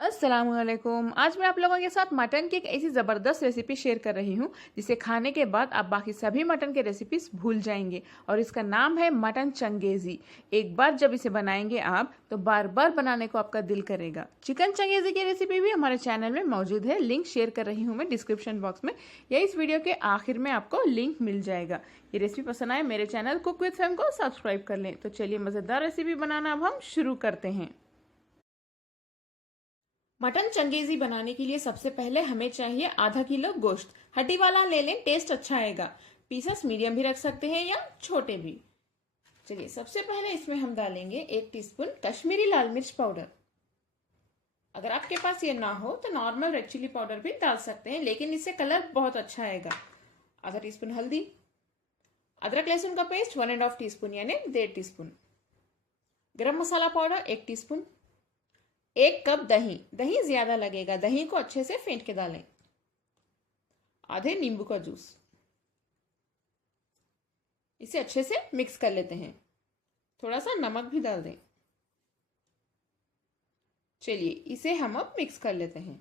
अस्सलामुअलैकुम। आज मैं आप लोगों के साथ मटन की एक ऐसी ज़बरदस्त रेसिपी शेयर कर रही हूँ जिसे खाने के बाद आप बाकी सभी मटन के रेसिपीज भूल जाएंगे। और इसका नाम है मटन चंगेज़ी। एक बार जब इसे बनाएंगे आप तो बार बार बनाने को आपका दिल करेगा। चिकन चंगेज़ी की रेसिपी भी हमारे चैनल में मौजूद है, लिंक शेयर कर रही हूँ मैं डिस्क्रिप्शन बॉक्स में या इस वीडियो के आखिर में आपको लिंक मिल जाएगा। ये रेसिपी पसंद आए मेरे चैनल कुक विद फैम को सब्सक्राइब कर लें। तो चलिए मज़ेदार रेसिपी बनाना अब हम शुरू करते हैं। मटन चंगेजी बनाने के लिए सबसे पहले हमें चाहिए आधा किलो गोश्त। हड्डी वाला ले लें, टेस्ट अच्छा आएगा। पीसेस मीडियम भी रख सकते हैं या छोटे भी। चलिए सबसे पहले इसमें हम डालेंगे 1 टीस्पून कश्मीरी लाल मिर्च पाउडर। अगर आपके पास ये ना हो तो नॉर्मल रेड चिली पाउडर भी डाल सकते हैं, लेकिन इससे कलर बहुत अच्छा आएगा। आधा टीस्पून हल्दी। अदरक लहसुन का पेस्ट 1.5 टीस्पून यानी 1.5 टीस्पून। गरम मसाला पाउडर 1 टीस्पून। 1 कप दही, दही ज्यादा लगेगा, दही को अच्छे से फेंट के डालें। आधे नींबू का जूस। इसे अच्छे से मिक्स कर लेते हैं। थोड़ा सा नमक भी डाल दें। चलिए इसे हम अब मिक्स कर लेते हैं।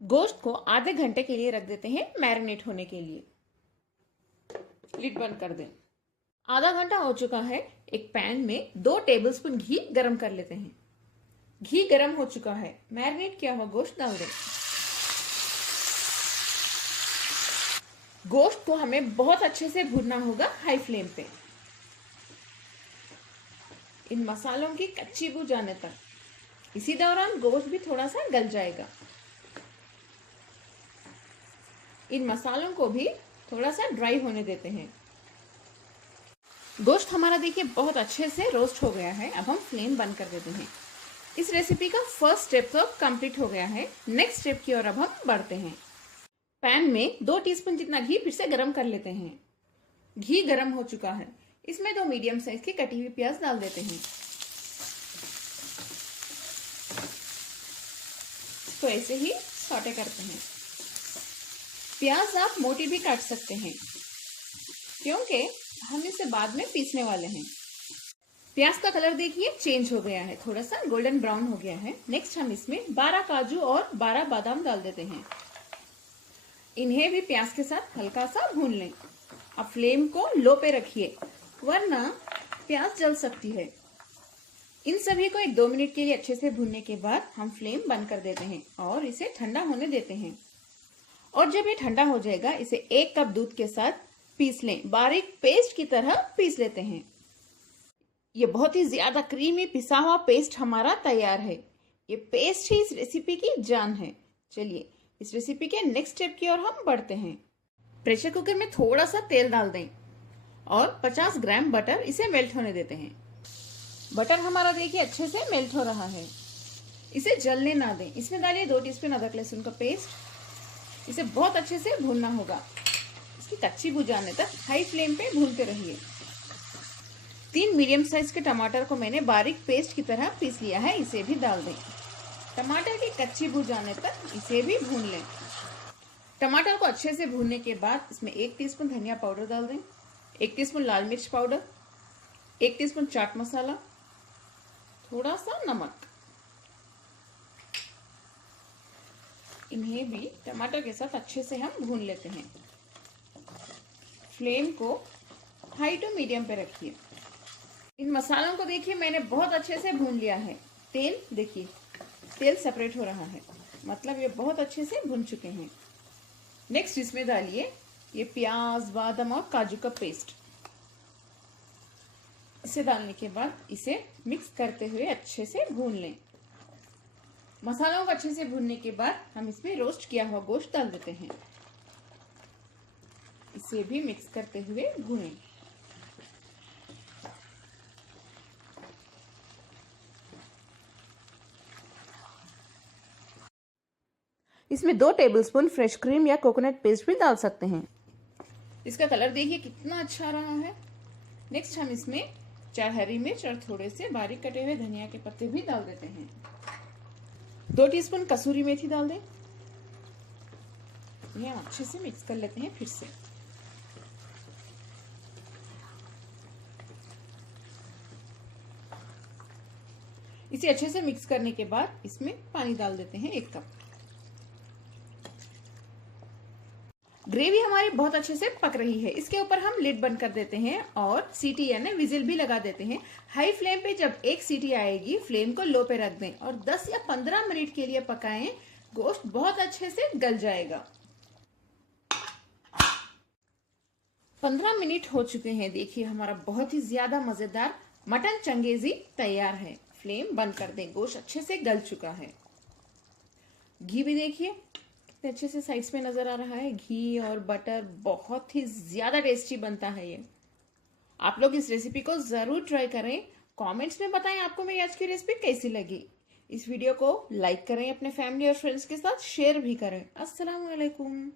गोश्त को आधे घंटे के लिए रख देते हैं मैरिनेट होने के लिए। लिड बंद कर दें। आधा घंटा हो चुका है। एक पैन में 2 टेबलस्पून घी गरम कर लेते हैं। घी गरम हो चुका है, मैरिनेट किया हुआ गोश्त डाल दें। गोश्त को हमें बहुत अच्छे से भूनना होगा हाई फ्लेम पे। इन मसालों की कच्ची बू जाने तक। इसी दौरान गोश्त भी थोड़ा सा गल जाएगा। इन मसालों को भी थोड़ा सा ड्राई होने देते हैं। गोश्त हमारा देखिए बहुत अच्छे से रोस्ट हो गया है। अब हम फ्लेम बंद कर देते हैं। इस रेसिपी का फर्स्ट स्टेप तो कंप्लीट हो गया है। नेक्स्ट स्टेप की ओर अब हम बढ़ते हैं। पैन में 2 टीस्पून जितना घी फिर से गरम कर लेते हैं। घी गरम हो चुका है। इसमें 2 मीडियम साइज की कटी हुई प्याज डाल देते हैं। इसको ऐसे ही सौटे करते हैं। प्याज आप मोटी भी काट सकते हैं क्योंकि हम इसे बाद में पीसने वाले हैं। प्याज का कलर देखिए चेंज हो गया है, थोड़ा सा गोल्डन ब्राउन हो गया है। नेक्स्ट हम इसमें 12 काजू और 12 बादाम डाल देते हैं। इन्हें भी प्याज के साथ हल्का सा भून लें। अब फ्लेम को लो पे रखिए वरना प्याज जल सकती है। इन सभी को 1-2 मिनट के लिए अच्छे से भूनने के बाद हम फ्लेम बंद कर देते हैं और इसे ठंडा होने देते हैं। और जब ये ठंडा हो जाएगा इसे 1 कप दूध के साथ पीस लें। बारीक पेस्ट की तरह पीस लेते हैं। ये बहुत ही ज्यादा क्रीमी पिसा हुआ पेस्ट हमारा तैयार है। ये पेस्ट ही इस रेसिपी की जान है। चलिए इस रेसिपी के नेक्स्ट स्टेप की ओर हम बढ़ते हैं। प्रेशर कुकर में थोड़ा सा तेल डाल दें और 50 ग्राम बटर, इसे मेल्ट होने देते हैं। बटर हमारा देखिए अच्छे से मेल्ट हो रहा है। इसे जलने ना दें। इसमें डालिए 2 टीस्पून अदरक लहसुन का पेस्ट। इसे बहुत अच्छे से भूनना होगा। इसकी कच्ची बू जाने तक हाई फ्लेम पे भूनते रहिए। 3 मीडियम साइज के टमाटर को मैंने बारीक पेस्ट की तरह पीस लिया है, इसे भी डाल दें। टमाटर की कच्ची बू जाने तक इसे भी भून लें। टमाटर को अच्छे से भूनने के बाद इसमें 1 टीस्पून धनिया पाउडर डाल दें, 1 टीस्पून लाल मिर्च पाउडर, 1 टीस्पून चाट मसाला, थोड़ा सा नमक। इन्हें भी टमाटर के साथ अच्छे से हम भून लेते हैं। फ्लेम को हाई टू मीडियम पे रखिए। इन मसालों को देखिए मैंने बहुत अच्छे से भून लिया है। तेल देखिए, तेल सेपरेट हो रहा है, मतलब ये बहुत अच्छे से भून चुके हैं। नेक्स्ट इसमें डालिए ये प्याज, बादाम और काजू का पेस्ट। इसे डालने के बाद इसे मिक्स करते हुए अच्छे से भून लें। मसालों को अच्छे से भूनने के बाद हम इसमें रोस्ट किया हुआ गोश्त डाल देते हैं। इसे भी मिक्स करते हुए भूनें। इसमें 2 टेबलस्पून फ्रेश क्रीम या कोकोनट पेस्ट भी डाल सकते हैं। इसका कलर देखिए कितना अच्छा रहा है। नेक्स्ट हम इसमें 4 हरी मिर्च और थोड़े से बारीक कटे हुए धनिया के पत्ते भी डाल देते हैं। 2 टीस्पून कसूरी मेथी डाल दें। इन्हें हम अच्छे से मिक्स कर लेते हैं फिर से। इसे अच्छे से मिक्स करने के बाद इसमें पानी डाल देते हैं 1 कप। ग्रेवी हमारी बहुत अच्छे से पक रही है। इसके ऊपर हम लिड बंद कर देते हैं और सीटी यानी विजिल भी लगा देते हैं। हाई फ्लेम पे जब 1 सीटी आएगी फ्लेम को लो पे रख दें और 10 या 15 मिनट के लिए पकाएं। गोश्त बहुत अच्छे से गल जाएगा। 15 मिनट हो चुके हैं। देखिए हमारा बहुत ही ज्यादा मजेदार मटन चंगेजी तैयार है। फ्लेम बंद कर दें। गोश्त अच्छे से गल चुका है। घी भी देखिए कितने अच्छे से साइड्स में नजर आ रहा है। घी और बटर बहुत ही ज्यादा टेस्टी बनता है ये। आप लोग इस रेसिपी को जरूर ट्राई करें। कमेंट्स में बताएं आपको मेरी आज की रेसिपी कैसी लगी। इस वीडियो को लाइक करें, अपने फैमिली और फ्रेंड्स के साथ शेयर भी करें। अस्सलाम वालेकुम।